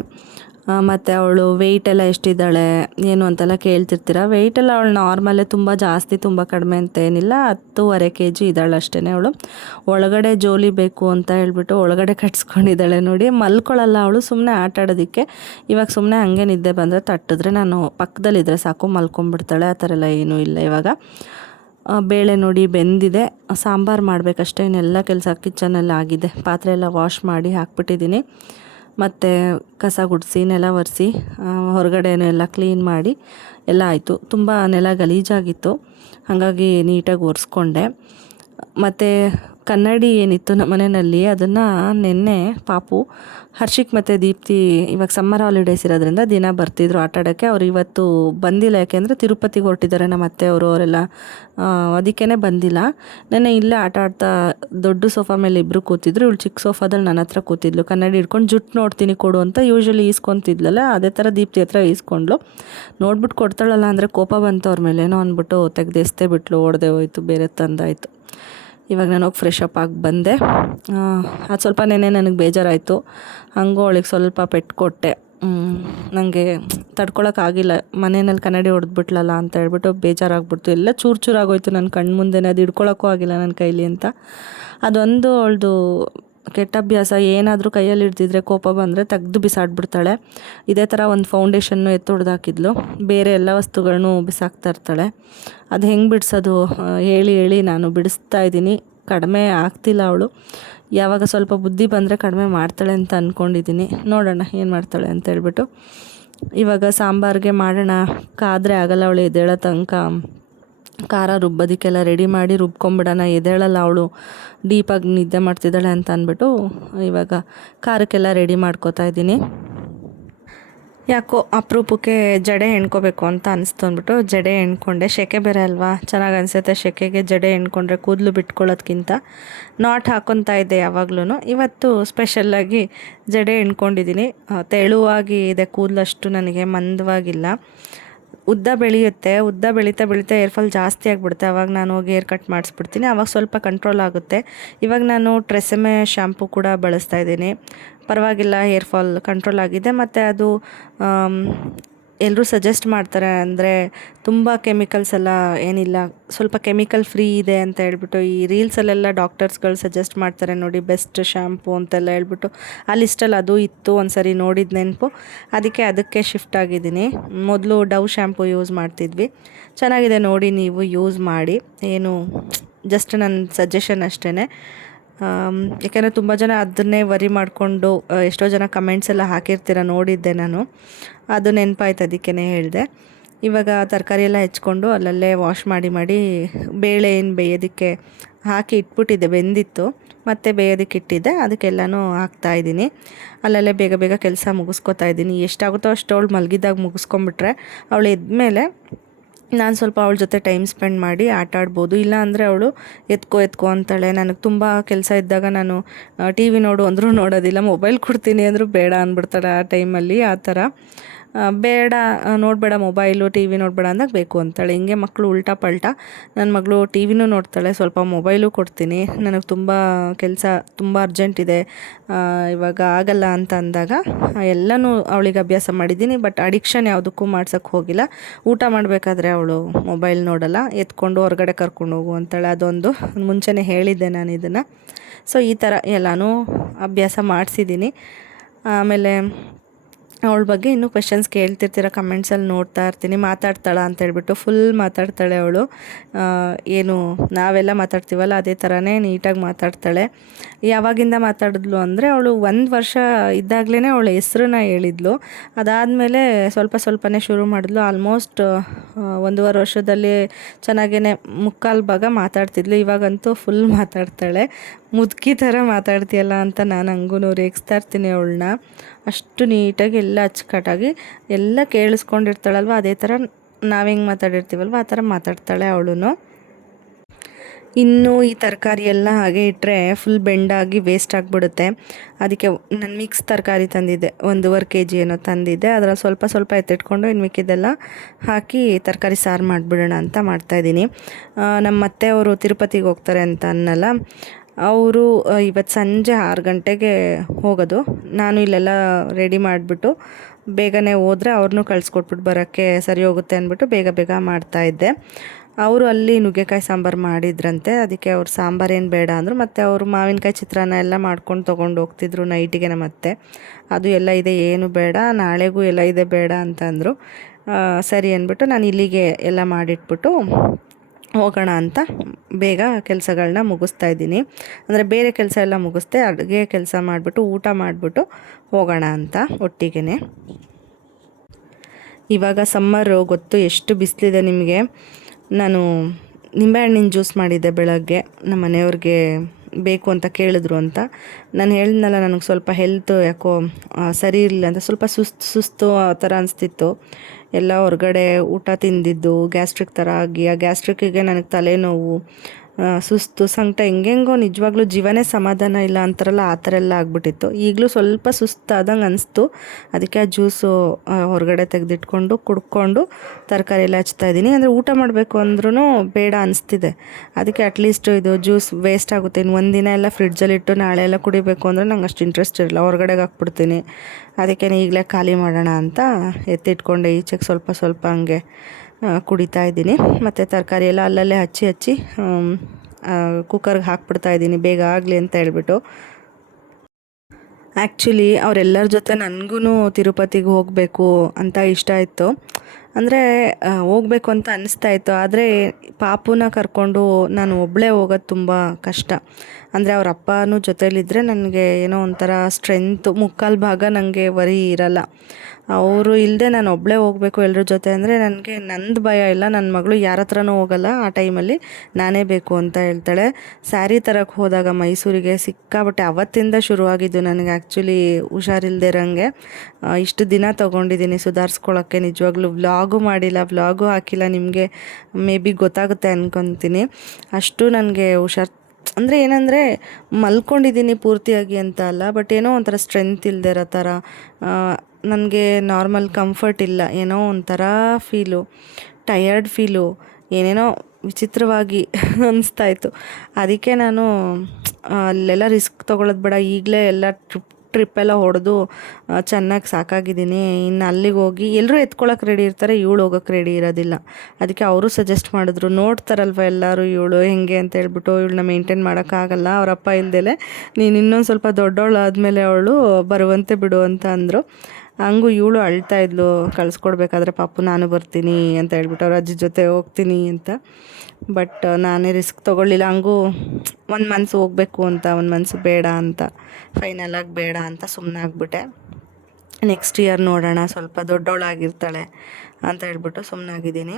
ಮತ್ತು ಅವಳು ವೆಯ್ಟೆಲ್ಲ ಎಷ್ಟಿದ್ದಾಳೆ ಏನು ಅಂತೆಲ್ಲ ಕೇಳ್ತಿರ್ತೀರ. ವೆಯ್ಟೆಲ್ಲ ಅವಳು ನಾರ್ಮಲ್ಲೇ, ತುಂಬ ಜಾಸ್ತಿ ತುಂಬ ಕಡಿಮೆ ಅಂತ ಏನಿಲ್ಲ. 10.5 kg ಇದ್ದಾಳೆ ಅಷ್ಟೇ. ಅವಳು ಒಳಗಡೆ ಜೋಲಿ ಬೇಕು ಅಂತ ಹೇಳ್ಬಿಟ್ಟು ಒಳಗಡೆ ಕಟ್ಸ್ಕೊಂಡಿದ್ದಾಳೆ ನೋಡಿ. ಮಲ್ಕೊಳ್ಳಲ್ಲ ಅವಳು, ಸುಮ್ಮನೆ ಆಟ ಆಡೋದಕ್ಕೆ. ಇವಾಗ ಸುಮ್ಮನೆ ಹಂಗೆ ನಿದ್ದೆ ಬಂದರೆ ತಟ್ಟಿದ್ರೆ ನಾನು ಪಕ್ಕದಲ್ಲಿದ್ದರೆ ಸಾಕು ಮಲ್ಕೊಂಡ್ಬಿಡ್ತಾಳೆ. ಆ ಥರ ಎಲ್ಲ ಏನೂ ಇಲ್ಲ. ಇವಾಗ ಬೇಳೆ ನೋಡಿ ಬೆಂದಿದೆ, ಸಾಂಬಾರು ಮಾಡಬೇಕಷ್ಟೇ. ಇನ್ನೆಲ್ಲ ಕೆಲಸ ಕಿಚನಲ್ಲಿ ಆಗಿದೆ. ಪಾತ್ರೆ ಎಲ್ಲ ವಾಶ್ ಮಾಡಿ ಹಾಕ್ಬಿಟ್ಟಿದ್ದೀನಿ. ಮತ್ತು ಕಸ ಗುಡಿಸಿ ನೆಲ ಒರೆಸಿ ಹೊರಗಡೆನೂ ಎಲ್ಲ ಕ್ಲೀನ್ ಮಾಡಿ ಎಲ್ಲ ಆಯಿತು. ತುಂಬ ನೆಲ ಗಲೀಜಾಗಿತ್ತು, ಹಾಗಾಗಿ ನೀಟಾಗಿ ಒರೆಸ್ಕೊಂಡೆ. ಮತ್ತು ಕನ್ನಡಿ ಏನಿತ್ತು ನಮ್ಮ ಮನೆಯಲ್ಲಿ, ಅದನ್ನು ನಿನ್ನೆ ಪಾಪು ಹರ್ಷಿಕ್ ಮತ್ತು ದೀಪ್ತಿ ಇವಾಗ ಸಮ್ಮರ್ ಹಾಲಿಡೇಸ್ ಇರೋದ್ರಿಂದ ದಿನ ಬರ್ತಿದ್ರು ಆಟ ಆಡೋಕ್ಕೆ. ಅವ್ರು ಇವತ್ತು ಬಂದಿಲ್ಲ, ಯಾಕೆಂದರೆ ತಿರುಪತಿಗೆ ಹೊರಟಿದ್ದಾರೆ ನಮ್ಮ ಅತ್ತೆಯವರು, ಅವರೆಲ್ಲ ಅದಕ್ಕೇ ಬಂದಿಲ್ಲ. ನೆನ್ನೆ ಇಲ್ಲೇ ಆಟ ಆಡ್ತಾ ದೊಡ್ಡ ಸೋಫಾ ಮೇಲೆ ಇಬ್ಬರು ಕೂತಿದ್ರು. ಇವಳು ಚಿಕ್ಕ ಸೋಫಾದಲ್ಲಿ ನನ್ನ ಹತ್ರ ಕೂತಿದ್ಲು. ಕನ್ನಡಿ ಹಿಡ್ಕೊಂಡು ಜುಟ್ಟು ನೋಡ್ತೀನಿ ಕೊಡು ಅಂತ ಯೂಶ್ವಲಿ ಈಸ್ಕೊತಿದ್ಲಲ್ಲ, ಅದೇ ಥರ ದೀಪ್ತಿ ಹತ್ರ ಈಸ್ಕೊಂಡ್ಲು. ನೋಡ್ಬಿಟ್ಟು ಕೊಡ್ತಾಳಲ್ಲ ಅಂದರೆ ಕೋಪ ಬಂತು ಅವ್ರ ಮೇಲೆ, ಏನೋ ಅಂದ್ಬಿಟ್ಟು ತೆಗ್ದು ಬಿಟ್ಲು. ಓಡದೆ ಹೋಯ್ತು, ಬೇರೆ ತಂದಾಯಿತು. ಇವಾಗ ನಾನು ಹೋಗಿ ಫ್ರೆಶ್ ಅಪ್ ಆಗಿ ಬಂದೆ. ಅದು ಸ್ವಲ್ಪ ನೆನೆ ನನಗೆ ಬೇಜಾರಾಯಿತು. ಹಂಗೂ ಅವಳಿಗೆ ಸ್ವಲ್ಪ ಪೆಟ್ಟು ಕೊಟ್ಟೆ. ನನಗೆ ತಡ್ಕೊಳಕ್ಕಾಗಿಲ್ಲ, ಮನೆಯಲ್ಲಿ ಕನ್ನಡಿ ಹೊಡೆದ್ಬಿಟ್ಲಲ್ಲ ಅಂತ ಹೇಳ್ಬಿಟ್ಟು ಬೇಜಾರಾಗ್ಬಿಡ್ತು. ಎಲ್ಲ ಚೂರಾಗೋಯ್ತು ನನ್ನ ಕಣ್ಣು ಮುಂದೆನೇ. ಅದು ಹಿಡ್ಕೊಳಕ್ಕೂ ಆಗಿಲ್ಲ ನನ್ನ ಕೈಲಿ ಅಂತ. ಅದೊಂದು ಅವಳದು ಕೆಟ್ಟ ಅಭ್ಯಾಸ. ಏನಾದರೂ ಕೈಯಲ್ಲಿ ಹಿಡ್ದಿದ್ರೆ ಕೋಪ ಬಂದರೆ ತೆಗ್ದು ಬಿಸಾಡ್ಬಿಡ್ತಾಳೆ. ಇದೇ ಥರ ಒಂದು ಫೌಂಡೇಶನ್ನು ಹೊಡೆದಾಕಿದ್ಲು. ಬೇರೆ ಎಲ್ಲ ವಸ್ತುಗಳನ್ನೂ ಬಿಸಾಕ್ತಾ ಇರ್ತಾಳೆ. ಅದು ಹೆಂಗೆ ಬಿಡಿಸೋದು ಹೇಳಿ ಹೇಳಿ ನಾನು ಬಿಡಿಸ್ತಾ ಇದ್ದೀನಿ. ಕಡಿಮೆ ಆಗ್ತಿಲ್ಲ ಅವಳು. ಯಾವಾಗ ಸ್ವಲ್ಪ ಬುದ್ಧಿ ಬಂದರೆ ಕಡಿಮೆ ಮಾಡ್ತಾಳೆ ಅಂತ ಅಂದ್ಕೊಂಡಿದ್ದೀನಿ. ನೋಡೋಣ ಏನು ಮಾಡ್ತಾಳೆ ಅಂತ ಹೇಳ್ಬಿಟ್ಟು. ಇವಾಗ ಸಾಂಬಾರಿಗೆ ಮಾಡೋಣ, ಕಾದರೆ ಆಗಲ್ಲ ಅವಳು ಎದ್ದೇಳೋ ತನಕ. ಖಾರ ರುಬ್ಬೋದಕ್ಕೆಲ್ಲ ರೆಡಿ ಮಾಡಿ ರುಬ್ಕೊಂಬಿಡೋಣ. ಎದ್ದೇಳಲ್ಲ ಅವಳು, ಡೀಪಾಗಿ ನಿದ್ದೆ ಮಾಡ್ತಿದ್ದಾಳೆ ಅಂತ ಅಂದ್ಬಿಟ್ಟು ಇವಾಗ ಖಾರಕ್ಕೆಲ್ಲ ರೆಡಿ ಮಾಡ್ಕೋತಾ ಇದ್ದೀನಿ. ಯಾಕೋ ಅಪರೂಪಕ್ಕೆ ಜಡೆ ಎಣ್ಕೋಬೇಕು ಅಂತ ಅನಿಸ್ತು ಅಂದ್ಬಿಟ್ಟು ಜಡೆ ಎಣ್ಕೊಂಡೆ. ಸೆಕೆ ಬೇರೆ ಅಲ್ವಾ, ಚೆನ್ನಾಗಿ ಅನಿಸುತ್ತೆ ಸೆಕೆಗೆ ಜಡೆ ಎಣ್ಕೊಂಡ್ರೆ. ಕೂದಲು ಬಿಟ್ಕೊಳ್ಳೋದ್ಕಿಂತ ನಾಟ್ ಹಾಕ್ಕೊತಾ ಇದ್ದೆ ಯಾವಾಗ್ಲೂ. ಇವತ್ತು ಸ್ಪೆಷಲ್ಲಾಗಿ ಜಡೆ ಎಣ್ಕೊಂಡಿದ್ದೀನಿ. ತೆಳುವಾಗಿ ಇದೆ ಕೂದಲು, ಅಷ್ಟು ನನಗೆ ಮಂದವಾಗಿಲ್ಲ. ಉದ್ದ ಬೆಳೆಯುತ್ತೆ. ಉದ್ದ ಬೆಳೀತಾ ಬೆಳೀತಾ ಏರ್ ಫಾಲ್ ಜಾಸ್ತಿ ಆಗಿಬಿಡುತ್ತೆ. ಆವಾಗ ನಾನು ಹೋಗಿ ಏರ್ ಕಟ್ ಮಾಡಿಸ್ಬಿಡ್ತೀನಿ. ಆವಾಗ ಸ್ವಲ್ಪ ಕಂಟ್ರೋಲ್ ಆಗುತ್ತೆ. ಇವಾಗ ನಾನು ಟ್ರೆಸೆಮೆ ಶ್ಯಾಂಪು ಕೂಡ ಬಳಸ್ತಾ ಇದ್ದೀನಿ. ಪರವಾಗಿಲ್ಲ, ಹೇರ್ ಫಾಲ್ ಕಂಟ್ರೋಲ್ ಆಗಿದೆ. ಮತ್ತು ಅದು ಎಲ್ಲರೂ ಸಜೆಸ್ಟ್ ಮಾಡ್ತಾರೆ, ಅಂದರೆ ತುಂಬ ಕೆಮಿಕಲ್ಸ್ ಎಲ್ಲ ಏನಿಲ್ಲ, ಸ್ವಲ್ಪ ಕೆಮಿಕಲ್ ಫ್ರೀ ಇದೆ ಅಂತ ಹೇಳ್ಬಿಟ್ಟು ಈ ರೀಲ್ಸಲ್ಲೆಲ್ಲ ಡಾಕ್ಟರ್ಸ್ಗಳು ಸಜೆಸ್ಟ್ ಮಾಡ್ತಾರೆ ನೋಡಿ, ಬೆಸ್ಟ್ ಶ್ಯಾಂಪು ಅಂತೆಲ್ಲ ಹೇಳ್ಬಿಟ್ಟು. ಆ ಲಿಸ್ಟಲ್ಲಿ ಅದು ಇತ್ತು, ಒಂದು ಸರಿ ನೋಡಿದ ನೆನಪು. ಅದಕ್ಕೆ ಶಿಫ್ಟ್ ಆಗಿದ್ದೀನಿ. ಮೊದಲು ಡವ್ ಶ್ಯಾಂಪು ಯೂಸ್ ಮಾಡ್ತಿದ್ವಿ. ಚೆನ್ನಾಗಿದೆ ನೋಡಿ, ನೀವು ಯೂಸ್ ಮಾಡಿ. ಏನು ಜಸ್ಟ್ ನನ್ನ ಸಜೆಷನ್ ಅಷ್ಟೇ. ಯಾಕೆಂದರೆ ತುಂಬ ಜನ ಅದನ್ನೇ ವರಿ ಮಾಡಿಕೊಂಡು ಎಷ್ಟೋ ಜನ ಕಮೆಂಟ್ಸ್ ಎಲ್ಲ ಹಾಕಿರ್ತೀರ, ನೋಡಿದ್ದೆ ನಾನು. ಅದು ನೆನಪಾಯ್ತು, ಅದಕ್ಕೇ ಹೇಳಿದೆ. ಇವಾಗ ತರಕಾರಿ ಎಲ್ಲ ಹೆಚ್ಕೊಂಡು ಅಲ್ಲಲ್ಲೇ ವಾಶ್ ಮಾಡಿ ಬೇಳೆ ಏನು ಬೇಯೋದಕ್ಕೆ ಹಾಕಿ ಇಟ್ಬಿಟ್ಟಿದ್ದೆ, ಬೆಂದಿತ್ತು. ಮತ್ತು ಬೇಯೋದಕ್ಕೆ ಇಟ್ಟಿದ್ದೆ, ಅದಕ್ಕೆಲ್ಲನೂ ಹಾಕ್ತಾಯಿದ್ದೀನಿ. ಅಲ್ಲಲ್ಲೇ ಬೇಗ ಬೇಗ ಕೆಲಸ ಮುಗಿಸ್ಕೊತಾ ಇದ್ದೀನಿ. ಎಷ್ಟಾಗುತ್ತೋ ಅಷ್ಟು ಅವಳು ಮಲಗಿದ್ದಾಗ ಮುಗಿಸ್ಕೊಂಬಿಟ್ರೆ ಅವಳು ಎದ್ಮೇಲೆ ನಾನು ಸ್ವಲ್ಪ ಅವಳ ಜೊತೆ ಟೈಮ್ ಸ್ಪೆಂಡ್ ಮಾಡಿ ಆಟ ಆಡ್ಬೋದು. ಇಲ್ಲ ಅಂದರೆ ಅವಳು ಎತ್ಕೋ ಅಂತಾಳೆ. ನನಗೆ ತುಂಬ ಕೆಲಸ ಇದ್ದಾಗ ನಾನು ಟಿ ವಿ ನೋಡು ಅಂದರೂ ನೋಡೋದಿಲ್ಲ, ಮೊಬೈಲ್ ಕೊಡ್ತೀನಿ ಅಂದರೂ ಬೇಡ ಅಂದ್ಬಿಡ್ತಾಳೆ ಆ ಟೈಮಲ್ಲಿ. ಆ ಥರ ಬೇಡ, ನೋಡಬೇಡ ಮೊಬೈಲು, ಟಿ ವಿ ನೋಡಬೇಡ ಅಂದಾಗ ಬೇಕು ಅಂತಾಳೆ. ಹಿಂಗೆ ಮಕ್ಕಳು ಉಲ್ಟಾ ಪಲ್ಟಾ. ನನ್ನ ಮಗಳು ಟಿ ವಿನೂ ನೋಡ್ತಾಳೆ, ಸ್ವಲ್ಪ ಮೊಬೈಲು ಕೊಡ್ತೀನಿ. ನನಗೆ ತುಂಬ ಕೆಲಸ, ತುಂಬ ಅರ್ಜೆಂಟ್ ಇದೆ, ಇವಾಗ ಆಗಲ್ಲ ಅಂತ ಅಂದಾಗ ಎಲ್ಲನೂ ಅವಳಿಗೆ ಅಭ್ಯಾಸ ಮಾಡಿದ್ದೀನಿ. ಬಟ್ ಅಡಿಕ್ಷನ್ ಯಾವುದಕ್ಕೂ ಮಾಡ್ಸೋಕ್ಕೆ ಹೋಗಿಲ್ಲ. ಊಟ ಮಾಡಬೇಕಾದ್ರೆ ಅವಳು ಮೊಬೈಲ್ ನೋಡಲ್ಲ, ಎತ್ಕೊಂಡು ಹೊರಗಡೆ ಕರ್ಕೊಂಡು ಹೋಗು ಅಂತಾಳೆ. ಅದೊಂದು ಮುಂಚೆನೇ ಹೇಳಿದ್ದೆ ನಾನು ಇದನ್ನು. ಸೊ ಈ ಥರ ಎಲ್ಲನೂ ಅಭ್ಯಾಸ ಮಾಡಿಸಿದ್ದೀನಿ. ಆಮೇಲೆ ಅವಳ ಬಗ್ಗೆ ಇನ್ನೂ ಕ್ವೆಶನ್ಸ್ ಕೇಳ್ತಿರ್ತೀರ ಕಮೆಂಟ್ಸಲ್ಲಿ, ನೋಡ್ತಾ ಇರ್ತೀನಿ. ಮಾತಾಡ್ತಾಳ ಅಂತ ಹೇಳ್ಬಿಟ್ಟು ಫುಲ್ ಮಾತಾಡ್ತಾಳೆ ಅವಳು. ಏನು ನಾವೆಲ್ಲ ಮಾತಾಡ್ತೀವಲ್ಲ ಅದೇ ಥರನೇ ನೀಟಾಗಿ ಮಾತಾಡ್ತಾಳೆ. ಯಾವಾಗಿಂದ ಮಾತಾಡಿದ್ಲು ಅಂದರೆ ಅವಳು 1 ವರ್ಷ ಇದ್ದಾಗಲೇ ಅವಳ ಹೆಸ್ರನ್ನ ಹೇಳಿದ್ಲು. ಅದಾದಮೇಲೆ ಸ್ವಲ್ಪನೇ ಶುರು ಮಾಡಿದ್ಲು. ಆಲ್ಮೋಸ್ಟ್ 1.5 ವರ್ಷದಲ್ಲಿ ಚೆನ್ನಾಗೇ ಮುಕ್ಕಾಲು ಭಾಗ ಮಾತಾಡ್ತಿದ್ಲು. ಇವಾಗಂತೂ ಫುಲ್ ಮಾತಾಡ್ತಾಳೆ. ಮುದುಕಿ ಥರ ಮಾತಾಡ್ತೀಯಲ್ಲ ಅಂತ ನಾನು ಹಂಗೂ ರೇಗಿಸ್ತಾ ಇರ್ತೀನಿ ಅವಳನ್ನ. ಅಷ್ಟು ನೀಟಾಗಿ ಎಲ್ಲ ಅಚ್ಚುಕಟ್ಟಾಗಿ ಎಲ್ಲ ಕೇಳಿಸ್ಕೊಂಡಿರ್ತಾಳಲ್ವ, ಅದೇ ಥರ ನಾವು ಹೆಂಗೆ ಮಾತಾಡಿರ್ತೀವಲ್ವ ಆ ಥರ ಮಾತಾಡ್ತಾಳೆ ಅವಳು. ಇನ್ನು ಈ ತರಕಾರಿ ಎಲ್ಲ ಹಾಗೆ ಇಟ್ಟರೆ ಫುಲ್ ಬೆಂಡಾಗಿ ವೇಸ್ಟ್ ಆಗಿಬಿಡುತ್ತೆ. ಅದಕ್ಕೆ ನಾನು ಮಿಕ್ಸ್ ತರಕಾರಿ ತಂದಿದ್ದೆ, 1.5 kg ಏನೋ ತಂದಿದ್ದೆ. ಅದರಲ್ಲಿ ಸ್ವಲ್ಪ ಸ್ವಲ್ಪ ಎತ್ತಿಟ್ಕೊಂಡು ಇನ್ನು ಮಿಕ್ಕಿದ್ದೆಲ್ಲ ಹಾಕಿ ತರಕಾರಿ ಸಾರು ಮಾಡಿಬಿಡೋಣ ಅಂತ ಮಾಡ್ತಾಯಿದ್ದೀನಿ. ನಮ್ಮ ಅತ್ತೆಯವರು ತಿರುಪತಿಗೆ ಹೋಗ್ತಾರೆ ಅಂತ ಅನ್ನಲ್ಲ, ಅವರು ಇವತ್ತು ಸಂಜೆ 6 ಗಂಟೆಗೆ ಹೋಗೋದು. ನಾನು ಇಲ್ಲೆಲ್ಲ ರೆಡಿ ಮಾಡಿಬಿಟ್ಟು ಬೇಗನೆ ಹೋದರೆ ಅವ್ರನ್ನೂ ಕಳಿಸ್ಕೊಟ್ಬಿಟ್ಟು ಬರೋಕ್ಕೆ ಸರಿ ಹೋಗುತ್ತೆ ಅಂದ್ಬಿಟ್ಟು ಬೇಗ ಬೇಗ ಮಾಡ್ತಾಯಿದ್ದೆ. ಅವರು ಅಲ್ಲಿ ನುಗ್ಗೆಕಾಯಿ ಸಾಂಬಾರು ಮಾಡಿದ್ರಂತೆ, ಅದಕ್ಕೆ ಅವ್ರು ಸಾಂಬಾರೇನು ಬೇಡ ಅಂದರು. ಮತ್ತು ಅವರು ಮಾವಿನಕಾಯಿ ಚಿತ್ರಾನ್ನ ಎಲ್ಲ ಮಾಡ್ಕೊಂಡು ತೊಗೊಂಡು ಹೋಗ್ತಿದ್ರು ನೈಟಿಗೆ. ನಮ್ಮ ಅತ್ತೆ ಅದು ಎಲ್ಲ ಇದೆ, ಏನು ಬೇಡ, ನಾಳೆಗೂ ಎಲ್ಲ ಇದೆ ಬೇಡ ಅಂತಂದರು. ಸರಿ ಅಂದ್ಬಿಟ್ಟು ನಾನು ಇಲ್ಲಿಗೆ ಎಲ್ಲ ಮಾಡಿಟ್ಬಿಟ್ಟು ಹೋಗೋಣ ಅಂತ ಬೇಗ ಕೆಲಸಗಳನ್ನ ಮುಗಿಸ್ತಾ ಇದ್ದೀನಿ. ಅಂದರೆ ಬೇರೆ ಕೆಲಸ ಎಲ್ಲ ಮುಗಿಸ್ದೆ, ಅಡುಗೆ ಕೆಲಸ ಮಾಡಿಬಿಟ್ಟು ಊಟ ಮಾಡಿಬಿಟ್ಟು ಹೋಗೋಣ ಅಂತ ಒಟ್ಟಿಗೆ. ಇವಾಗ ಸಮ್ಮರು ಗೊತ್ತು, ಎಷ್ಟು ಬಿಸಿಲಿದೆ ನಿಮಗೆ. ನಾನು ನಿಂಬೆಹಣ್ಣಿನ ಜ್ಯೂಸ್ ಮಾಡಿದ್ದೆ ಬೆಳಗ್ಗೆ, ನಮ್ಮ ಮನೆಯವ್ರಿಗೆ ಬೇಕು ಅಂತ ಕೇಳಿದ್ರು ಅಂತ. ನಾನು ಹೇಳಿದ್ನಲ್ಲ, ನನಗೆ ಸ್ವಲ್ಪ ಹೆಲ್ತ್ ಯಾಕೋ ಸರಿ ಇರಲಿಲ್ಲ ಅಂತ, ಸ್ವಲ್ಪ ಸುಸ್ತು ಆ ಥರ ಅನಿಸ್ತಿತ್ತು. ಎಲ್ಲ ಹೊರಗಡೆ ಊಟ ತಿಂದಿದ್ದು ಗ್ಯಾಸ್ಟ್ರಿಕ್ ಥರ ಆಗಿ, ಆ ಗ್ಯಾಸ್ಟ್ರಿಕ್ಕಿಗೆ ನನಗೆ ತಲೆನೋವು, ಸುಸ್ತು, ಸಂಕಟ, ಹೆಂಗೆಂಗೋ ನಿಜವಾಗ್ಲೂ ಜೀವನೇ ಸಮಾಧಾನ ಇಲ್ಲ ಅಂತಾರಲ್ಲ, ಆ ಥರ ಎಲ್ಲ ಆಗ್ಬಿಟ್ಟಿತ್ತು. ಈಗಲೂ ಸ್ವಲ್ಪ ಸುಸ್ತಾದಂಗೆ ಅನಿಸ್ತು. ಅದಕ್ಕೆ ಆ ಜ್ಯೂಸು ಹೊರಗಡೆ ತೆಗೆದಿಟ್ಕೊಂಡು ಕುಡ್ಕೊಂಡು ತರಕಾರಿ ಎಲ್ಲ ಹಚ್ತಾಯಿದ್ದೀನಿ. ಅಂದರೆ ಊಟ ಮಾಡಬೇಕು ಅಂದ್ರೂ ಬೇಡ ಅನಿಸ್ತಿದೆ. ಅದಕ್ಕೆ ಅಟ್ಲೀಸ್ಟ್ ಇದು ಜ್ಯೂಸ್ ವೇಸ್ಟ್ ಆಗುತ್ತೆ, ಇನ್ನು ಒಂದಿನ ಎಲ್ಲ ಫ್ರಿಡ್ಜಲ್ಲಿಟ್ಟು ನಾಳೆ ಎಲ್ಲ ಕುಡಿಬೇಕು ಅಂದರೆ ನಂಗೆ ಅಷ್ಟು ಇಂಟ್ರೆಸ್ಟ್ ಇರಲ್ಲ, ಹೊರಗಡೆಗೆ ಹಾಕ್ಬಿಡ್ತೀನಿ. ಅದಕ್ಕೆ ಈಗಲೇ ಖಾಲಿ ಮಾಡೋಣ ಅಂತ ಎತ್ತಿಟ್ಕೊಂಡೆ ಈಚೆಗೆ ಸ್ವಲ್ಪ ಸ್ವಲ್ಪ ಹಂಗೆ ಕುಡಿತಾ ಇದ್ದೀನಿ. ಮತ್ತು ತರಕಾರಿ ಎಲ್ಲ ಅಲ್ಲಲ್ಲೇ ಹಚ್ಚಿ ಕುಕ್ಕರ್ಗೆ ಹಾಕ್ಬಿಡ್ತಾಯಿದ್ದೀನಿ ಬೇಗ ಆಗಲಿ ಅಂತ ಹೇಳ್ಬಿಟ್ಟು. ಆ್ಯಕ್ಚುಲಿ ಅವರೆಲ್ಲರ ಜೊತೆ ನನಗೂ ತಿರುಪತಿಗೆ ಹೋಗಬೇಕು ಅಂತ ಇಷ್ಟ ಇತ್ತು. ಅಂದರೆ ಹೋಗಬೇಕು ಅಂತ ಅನ್ನಿಸ್ತಾ ಇತ್ತು. ಆದರೆ ಪಾಪುನ ಕರ್ಕೊಂಡು ನಾನು ಒಬ್ಬಳೇ ಹೋಗೋದು ತುಂಬ ಕಷ್ಟ. ಅಂದರೆ ಅವ್ರ ಅಪ್ಪನೂ ಜೊತೇಲಿದ್ದರೆ ನನಗೆ ಏನೋ ಒಂಥರ ಸ್ಟ್ರೆಂತು, ಮುಕ್ಕಾಲು ಭಾಗ ನನಗೆ ವರಿ ಇರಲ್ಲ. ಅವರು ಇಲ್ಲದೆ ನಾನು ಒಬ್ಬಳೇ ಹೋಗಬೇಕು ಎಲ್ಲರ ಜೊತೆ ಅಂದರೆ ನನಗೆ ನಂದು ಭಯ ಇಲ್ಲ. ನನ್ನ ಮಗಳು ಯಾರ ಹತ್ರನೂ ಹೋಗಲ್ಲ, ಆ ಟೈಮಲ್ಲಿ ನಾನೇ ಬೇಕು ಅಂತ ಹೇಳ್ತಾಳೆ. ಸ್ಯಾರಿ ತರಕ್ಕೆ ಹೋದಾಗ ಮೈಸೂರಿಗೆ ಸಿಕ್ಕಾಬಟ್ಟೆ ಅವತ್ತಿಂದ ಶುರುವಾಗಿದ್ದು ನನಗೆ ಆ್ಯಕ್ಚುಲಿ ಹುಷಾರಿಲ್ಲದೆ ಇರೋಂಗೆ. ಇಷ್ಟು ದಿನ ತೊಗೊಂಡಿದ್ದೀನಿ ಸುಧಾರಿಸ್ಕೊಳ್ಳೋಕ್ಕೆ. ನಿಜವಾಗ್ಲೂ ವ್ಲಾಗು ಮಾಡಿಲ್ಲ, ವ್ಲಾಗು ಹಾಕಿಲ್ಲ. ನಿಮಗೆ ಮೇ ಬಿ ಗೊತ್ತಾಗುತ್ತೆ ಅಂದ್ಕೊತೀನಿ. ಅಷ್ಟು ನನಗೆ ಅಂದರೆ ಏನಂದರೆ ಮಲ್ಕೊಂಡಿದ್ದೀನಿ ಪೂರ್ತಿಯಾಗಿ ಅಂತ ಅಲ್ಲ, ಬಟ್ ಏನೋ ಒಂಥರ ಸ್ಟ್ರೆಂತ್ ಇಲ್ಲದೆ ಇರೋ ಥರ, ನನಗೆ ನಾರ್ಮಲ್ ಕಂಫರ್ಟ್ ಇಲ್ಲ, ಏನೋ ಒಂಥರ ಫೀಲು, ಟಯರ್ಡ್ ಫೀಲು, ಏನೇನೋ ವಿಚಿತ್ರವಾಗಿ ಅನಿಸ್ತಾಯಿತ್ತು. ಅದಕ್ಕೆ ನಾನು ಅಲ್ಲೆಲ್ಲ ರಿಸ್ಕ್ ತೊಗೊಳ್ಳೋದು ಬೇಡ, ಈಗಲೇ ಎಲ್ಲ ಟ್ರಿಪ್ಪೆಲ್ಲ ಹೊಡೆದು ಚೆನ್ನಾಗಿ ಸಾಕಾಗಿದ್ದೀನಿ. ಇನ್ನು ಅಲ್ಲಿಗೆ ಹೋಗಿ ಎಲ್ಲರೂ ಎತ್ಕೊಳ್ಳೋಕೆ ರೆಡಿ ಇರ್ತಾರೆ, ಇವಳು ಹೋಗೋಕ್ಕೆ ರೆಡಿ ಇರೋದಿಲ್ಲ. ಅದಕ್ಕೆ ಅವರು ಸಜೆಸ್ಟ್ ಮಾಡಿದ್ರು, ನೋಡ್ತಾರಲ್ವ ಎಲ್ಲರೂ ಇವಳು ಹೆಂಗೆ ಅಂತ ಹೇಳ್ಬಿಟ್ಟು, ಇವಳನ್ನ ಮೇಂಟೈನ್ ಮಾಡೋಕ್ಕಾಗಲ್ಲ ಅವರಪ್ಪ ಇಲ್ದಲೆ, ನೀನು ಇನ್ನೊಂದು ಸ್ವಲ್ಪ ದೊಡ್ಡವಳು ಆದಮೇಲೆ ಅವಳು ಬರುವಂತೆ ಬಿಡು ಅಂತ ಅಂದರು. ಹಂಗೂ ಇವಳು ಅಳ್ತಾಯಿದ್ಲು, ಕಳಿಸ್ಕೊಡ್ಬೇಕಾದ್ರೆ ಪಾಪು ನಾನು ಬರ್ತೀನಿ ಅಂತ ಹೇಳ್ಬಿಟ್ಟು ಅವ್ರ ಅಜ್ಜಿ ಜೊತೆ ಹೋಗ್ತೀನಿ ಅಂತ. ಬಟ್ ನಾನೇ ರಿಸ್ಕ್ ತೊಗೊಳ್ಳಿಲ್ಲ. ಹಂಗೂ ಒಂದು ಮನಸ್ಸು ಹೋಗಬೇಕು ಅಂತ, ಒಂದು ಮನಸ್ಸು ಬೇಡ ಅಂತ, ಫೈನಲಾಗಿ ಬೇಡ ಅಂತ ಸುಮ್ಮನಾಗ್ಬಿಟ್ಟೆ. ನೆಕ್ಸ್ಟ್ ಇಯರ್ ನೋಡೋಣ, ಸ್ವಲ್ಪ ದೊಡ್ಡವಳಾಗಿರ್ತಾಳೆ ಅಂತ ಹೇಳ್ಬಿಟ್ಟು ಸುಮ್ಮನಾಗಿದ್ದೀನಿ.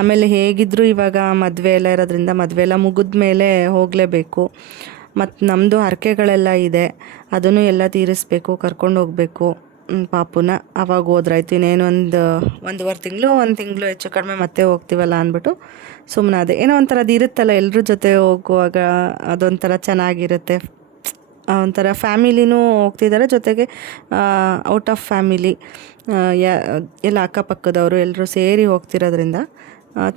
ಆಮೇಲೆ ಹೇಗಿದ್ದರೂ ಇವಾಗ ಮದುವೆ ಎಲ್ಲ ಇರೋದ್ರಿಂದ ಮದುವೆ ಎಲ್ಲ ಮುಗಿದ ಮೇಲೆ ಹೋಗಲೇಬೇಕು. ಮತ್ತು ನಮ್ಮದು ಹರಕೆಗಳೆಲ್ಲ ಇದೆ, ಅದನ್ನು ಎಲ್ಲ ತೀರಿಸ್ಬೇಕು, ಕರ್ಕೊಂಡು ಹೋಗಬೇಕು ಪಾಪುನ. ಅವಾಗ ಹೋದ್ರಾಯ್ತು. ಇನ್ನೇನು ಒಂದೂವರೆ ತಿಂಗಳು, 1 ತಿಂಗಳು ಹೆಚ್ಚು ಕಡಿಮೆ ಮತ್ತೆ ಹೋಗ್ತೀವಲ್ಲ ಅಂದ್ಬಿಟ್ಟು ಸುಮ್ಮನಾದೆ. ಏನೋ ಒಂಥರ ಅದು ಇರುತ್ತಲ್ಲ, ಎಲ್ಲರ ಜೊತೆ ಹೋಗುವಾಗ ಅದೊಂಥರ ಚೆನ್ನಾಗಿರುತ್ತೆ. ಒಂಥರ ಫ್ಯಾಮಿಲಿನೂ ಹೋಗ್ತಿದ್ದಾರೆ, ಜೊತೆಗೆ ಔಟ್ ಆಫ್ ಫ್ಯಾಮಿಲಿ ಎಲ್ಲ ಅಕ್ಕಪಕ್ಕದವರು ಎಲ್ಲರೂ ಸೇರಿ ಹೋಗ್ತಿರೋದ್ರಿಂದ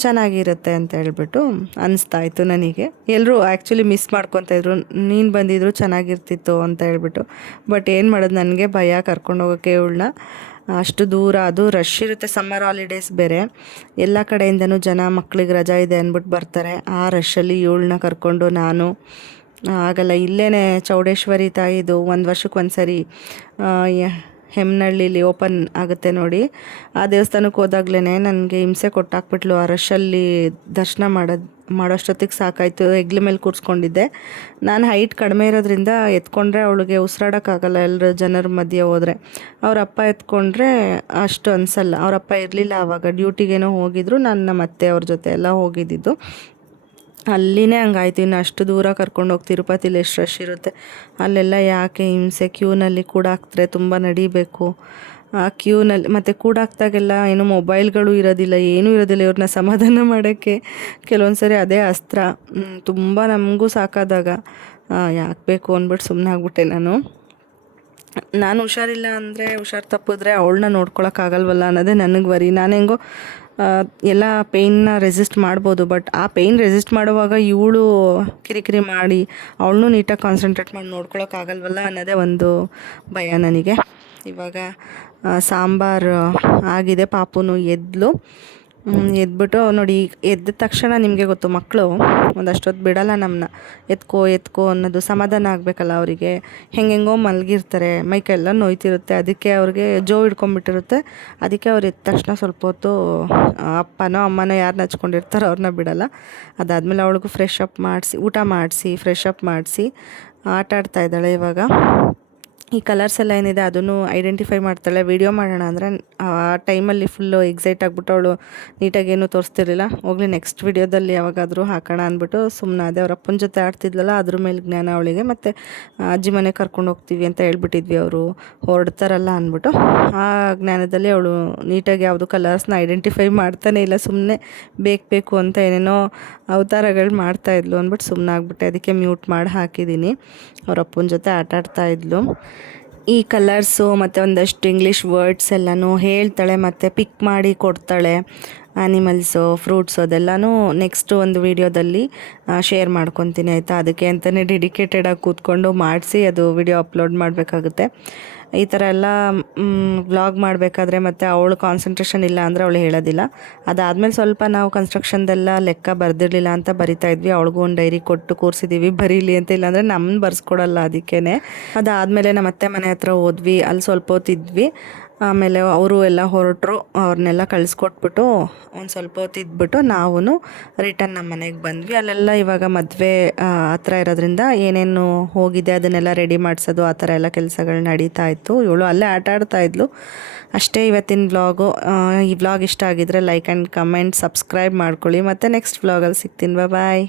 ಚೆನ್ನಾಗಿರುತ್ತೆ ಅಂತ ಹೇಳ್ಬಿಟ್ಟು ಅನಿಸ್ತಾಯಿತ್ತು ನನಗೆ. ಎಲ್ಲರೂ ಆ್ಯಕ್ಚುಲಿ ಮಿಸ್ ಮಾಡ್ಕೊತಾಯಿದ್ರು, ನೀನು ಬಂದಿದ್ರು ಚೆನ್ನಾಗಿರ್ತಿತ್ತು ಅಂತ ಹೇಳ್ಬಿಟ್ಟು. ಬಟ್ ಏನು ಮಾಡೋದು, ನನಗೆ ಭಯ ಕರ್ಕೊಂಡು ಹೋಗೋಕ್ಕೆ ಇವಳನ್ನ ಅಷ್ಟು ದೂರ. ಅದು ರಶ್ ಇರುತ್ತೆ, ಸಮ್ಮರ್ ಹಾಲಿಡೇಸ್ ಬೇರೆ, ಎಲ್ಲ ಕಡೆಯಿಂದನೂ ಜನ ಮಕ್ಳಿಗೆ ರಜಾ ಇದೆ ಅಂದ್ಬಿಟ್ಟು ಬರ್ತಾರೆ. ಆ ರಶಲ್ಲಿ ಇವಳನ್ನ ಕರ್ಕೊಂಡು ನಾನು ಆಗಲ್ಲ. ಇಲ್ಲೇ ಚೌಡೇಶ್ವರಿ ತಾಯಿದು 1 ವರ್ಷಕ್ಕೆ ಒಂದ್ಸರಿ ಹೆಮ್ನಳ್ಳಿಲಿ ಓಪನ್ ಆಗುತ್ತೆ ನೋಡಿ, ಆ ದೇವಸ್ಥಾನಕ್ಕೆ ಹೋದಾಗ್ಲೇ ನನಗೆ ಹಿಂಸೆ ಕೊಟ್ಟಾಕ್ಬಿಟ್ಲು. ಆ ರಶಲ್ಲಿ ದರ್ಶನ ಮಾಡೋಷ್ಟೊತ್ತಿಗೆ ಸಾಕಾಯಿತು. ಹೆಗ್ಲ ಮೇಲೆ ಕೂರಿಸ್ಕೊಂಡಿದ್ದೆ. ನಾನು ಹೈಟ್ ಕಡಿಮೆ ಇರೋದ್ರಿಂದ ಎತ್ಕೊಂಡ್ರೆ ಅವಳಿಗೆ ಉಸಿರಾಡೋಕ್ಕಾಗಲ್ಲ, ಎಲ್ಲರ ಜನರ ಮಧ್ಯೆ ಹೋದರೆ. ಅವರಪ್ಪ ಎತ್ಕೊಂಡ್ರೆ ಅಷ್ಟು ಅನಿಸಲ್ಲ. ಅವರಪ್ಪ ಇರಲಿಲ್ಲ ಆವಾಗ, ಡ್ಯೂಟಿಗೇನೋ ಹೋಗಿದ್ರು. ನಾನು ನಮ್ಮ ಅತ್ತೆ ಅವ್ರ ಜೊತೆ ಎಲ್ಲ ಹೋಗಿದ್ದಿದ್ದು. ಅಲ್ಲಿನೇ ಹಂಗಾಯ್ತು. ಇನ್ನು ಅಷ್ಟು ದೂರ ಕರ್ಕೊಂಡೋಗಿ ತಿರುಪತಿಲಿ ಎಷ್ಟು ರಶ್ ಇರುತ್ತೆ, ಅಲ್ಲೆಲ್ಲ ಯಾಕೆ ಹಿಂಸೆ, ಕ್ಯೂನಲ್ಲಿ ಕೂಡ ಹಾಕ್ತಾರೆ, ತುಂಬ ನಡಿಬೇಕು ಆ ಕ್ಯೂನಲ್ಲಿ ಮತ್ತು ಕೂಡಾಕ್ದಾಗೆಲ್ಲ ಏನು ಮೊಬೈಲ್ಗಳು ಇರೋದಿಲ್ಲ, ಏನೂ ಇರೋದಿಲ್ಲ. ಇವ್ರನ್ನ ಸಮಾಧಾನ ಮಾಡೋಕ್ಕೆ ಕೆಲವೊಂದು ಸರಿ ಅದೇ ಅಸ್ತ್ರ. ತುಂಬ ನಮಗೂ ಸಾಕಾದಾಗ ಯಾಕೆ ಬೇಕು ಅಂದ್ಬಿಟ್ಟು ಸುಮ್ಮನೆ ಆಗ್ಬಿಟ್ಟೆ ನಾನು ಹುಷಾರಿಲ್ಲ ಅಂದರೆ, ಹುಷಾರು ತಪ್ಪಿದ್ರೆ ಅವಳನ್ನ ನೋಡ್ಕೊಳಕ್ಕಾಗಲ್ವಲ್ಲ ಅನ್ನೋದೇ ನನಗೆ ವರಿ. ನಾನು ಹೆಂಗೋ ಎಲ್ಲ ಪೇಯ್ನ ರೆಸಿಸ್ಟ್ ಮಾಡ್ಬೋದು, ಬಟ್ ಆ ಪೇಯ್ನ್ ರೆಸಿಸ್ಟ್ ಮಾಡುವಾಗ ಇವಳು ಕಿರಿಕಿರಿ ಮಾಡಿ ಅವಳನ್ನೂ ನೀಟಾಗಿ ಕಾನ್ಸಂಟ್ರೇಟ್ ಮಾಡಿ ನೋಡ್ಕೊಳಕ್ಕಾಗಲ್ವಲ್ಲ ಅನ್ನೋದೇ ಒಂದು ಭಯ ನನಗೆ. ಇವಾಗ ಸಾಂಬಾರು ಆಗಿದೆ, ಪಾಪುನು ಎದ್ಲು. ಎದ್ಬಿಟ್ಟು ನೋಡಿ, ಎದ್ದ ತಕ್ಷಣ ನಿಮಗೆ ಗೊತ್ತು ಮಕ್ಕಳು ಒಂದಷ್ಟೊತ್ತು ಬಿಡಲ್ಲ ನಮ್ಮನ್ನ. ಎತ್ಕೋ ಅನ್ನೋದು ಸಮಾಧಾನ ಆಗಬೇಕಲ್ಲ ಅವರಿಗೆ. ಹೆಂಗೆಂಗೋ ಮಲಗಿರ್ತಾರೆ, ಮೈಕೆಲ್ಲ ನೋಯ್ತಿರುತ್ತೆ, ಅದಕ್ಕೆ ಅವ್ರಿಗೆ ಹಿಡ್ಕೊಂಬಿಟ್ಟಿರುತ್ತೆ. ಅದಕ್ಕೆ ಅವ್ರು ಎದ್ದ ತಕ್ಷಣ ಸ್ವಲ್ಪ ಹೊತ್ತು ಅಪ್ಪನೋ ಅಮ್ಮನೋ ಯಾರನ್ನ ಹಚ್ಕೊಂಡಿರ್ತಾರೋ ಅವ್ರನ್ನ ಬಿಡಲ್ಲ. ಅದಾದಮೇಲೆ ಅವಳಿಗೂ ಊಟ ಮಾಡಿಸಿ ಫ್ರೆಶ್ ಅಪ್ ಮಾಡಿಸಿ ಆಟ ಆಡ್ತಾ ಇದ್ದಾಳೆ. ಇವಾಗ ಈ ಕಲರ್ಸ್ ಎಲ್ಲ ಏನಿದೆ ಅದನ್ನು ಐಡೆಂಟಿಫೈ ಮಾಡ್ತಾಳೆ. ವೀಡಿಯೋ ಮಾಡೋಣ ಅಂದರೆ ಆ ಟೈಮಲ್ಲಿ ಫುಲ್ಲು ಎಕ್ಸೈಟ್ ಆಗಿಬಿಟ್ಟು ಅವಳು ನೀಟಾಗೇನು ತೋರಿಸ್ತಿರ್ಲಿಲ್ಲ. ಹೋಗ್ಲಿ ನೆಕ್ಸ್ಟ್ ವೀಡಿಯೋದಲ್ಲಿ ಯಾವಾಗಾದರೂ ಹಾಕೋಣ ಅಂದ್ಬಿಟ್ಟು ಸುಮ್ಮನಾದೆ. ಅವ್ರ ಅಪ್ಪನ ಜೊತೆ ಆಡ್ತಿದ್ಲಲ್ಲ, ಅದ್ರ ಮೇಲೆ ಜ್ಞಾನ ಅವಳಿಗೆ. ಮತ್ತು ಅಜ್ಜಿ ಮನೆ ಕರ್ಕೊಂಡು ಹೋಗ್ತೀವಿ ಅಂತ ಹೇಳ್ಬಿಟ್ಟಿದ್ವಿ, ಅವರು ಹೊರಡ್ತಾರಲ್ಲ ಅಂದ್ಬಿಟ್ಟು. ಆ ಜ್ಞಾನದಲ್ಲಿ ಅವಳು ನೀಟಾಗಿ ಯಾವುದು ಕಲರ್ಸ್ನ ಐಡೆಂಟಿಫೈ ಮಾಡ್ತಾನೆ ಇಲ್ಲ, ಸುಮ್ಮನೆ ಬೇಕು ಅಂತ ಏನೇನೋ ಅವತಾರಗಳು ಮಾಡ್ತಾಯಿದ್ಲು ಅಂದ್ಬಿಟ್ಟು ಸುಮ್ಮನಾಗ್ಬಿಟ್ಟೆ. ಅದಕ್ಕೆ ಮ್ಯೂಟ್ ಮಾಡಿ ಹಾಕಿದ್ದೀನಿ. ಅವ್ರ ಅಪ್ಪನ ಜೊತೆ ಆಟಾಡ್ತಾಯಿದ್ಲು. ಈ ಕಲರ್ಸು ಮತ್ತು ಒಂದಷ್ಟು ಇಂಗ್ಲೀಷ್ ವರ್ಡ್ಸ್ ಎಲ್ಲನೂ ಹೇಳ್ತಾಳೆ ಮತ್ತು ಪಿಕ್ ಮಾಡಿ ಕೊಡ್ತಾಳೆ. ಆ್ಯನಿಮಲ್ಸು, ಫ್ರೂಟ್ಸು ಅದೆಲ್ಲನೂ ನೆಕ್ಸ್ಟ್ ಒಂದು ವೀಡಿಯೋದಲ್ಲಿ ಶೇರ್ ಮಾಡ್ಕೊತೀನಿ ಆಯಿತಾ. ಅದಕ್ಕೆ ಅಂತಲೇ ಡೆಡಿಕೇಟೆಡಾಗಿ ಕೂತ್ಕೊಂಡು ಮಾಡಿಸಿ ಅದು ವಿಡಿಯೋ ಅಪ್ಲೋಡ್ ಮಾಡಬೇಕಾಗುತ್ತೆ. ಈ ಥರ ಎಲ್ಲ ವ್ಲಾಗ್ ಮಾಡಬೇಕಾದ್ರೆ ಮತ್ತು ಅವಳು ಕಾನ್ಸಂಟ್ರೇಷನ್ ಇಲ್ಲ ಅಂದರೆ ಅವಳು ಹೇಳೋದಿಲ್ಲ. ಅದಾದಮೇಲೆ ಸ್ವಲ್ಪ ನಾವು ಕನ್ಸ್ಟ್ರಕ್ಷನ್ದೆಲ್ಲ ಲೆಕ್ಕ ಬರೆದಿರಲಿಲ್ಲ ಅಂತ ಬರಿತಾ ಇದ್ವಿ. ಅವಳಿಗೂ ಒಂದು ಡೈರಿ ಕೊಟ್ಟು ಕೂರಿಸಿದ್ದೀವಿ ಬರೀಲಿ ಅಂತ. ಇಲ್ಲಾಂದರೆ ನಮ್ಮನ್ನು ಬರ್ಸ್ಕೊಡಲ್ಲ. ಅದಕ್ಕೇ ಅದಾದಮೇಲೆ ನಮ್ಮ ಅತ್ತೆ ಮನೆ ಹತ್ರ ಹೋದ್ವಿ, ಅಲ್ಲಿ ಸ್ವಲ್ಪ ಹೊತ್ತಿದ್ವಿ. ಆಮೇಲೆ ಅವರು ಎಲ್ಲ ಹೊರಟರು, ಅವ್ರನ್ನೆಲ್ಲ ಕಳಿಸ್ಕೊಟ್ಬಿಟ್ಟು ಒಂದು ಸ್ವಲ್ಪ ಹೊತ್ತು ಇದ್ಬಿಟ್ಟು ನಾವು ರಿಟರ್ನ್ ನಮ್ಮ ಮನೆಗೆ ಬಂದ್ವಿ. ಅಲ್ಲೆಲ್ಲ ಇವಾಗ ಮದುವೆ ಹತ್ರ ಇರೋದ್ರಿಂದ ಏನೇನು ಹೋಗಿದೆ ಅದನ್ನೆಲ್ಲ ರೆಡಿ ಮಾಡಿಸೋದು, ಆ ಥರ ಎಲ್ಲ ಕೆಲಸಗಳು ನಡೀತಾ ಇತ್ತು. ಇವಳು ಅಲ್ಲೇ ಆಟ ಆಡ್ತಾಯಿದ್ಲು ಅಷ್ಟೇ. ಇವತ್ತಿನ ವ್ಲಾಗು. ಈ ವ್ಲಾಗ್ ಇಷ್ಟ ಆಗಿದ್ರೆ ಲೈಕ್ ಆ್ಯಂಡ್ ಕಮೆಂಟ್, ಸಬ್ಸ್ಕ್ರೈಬ್ ಮಾಡ್ಕೊಳ್ಳಿ. ಮತ್ತು ನೆಕ್ಸ್ಟ್ ವ್ಲಾಗಲ್ಲಿ ಸಿಗ್ತೀನಿ. ಬಾಯ್.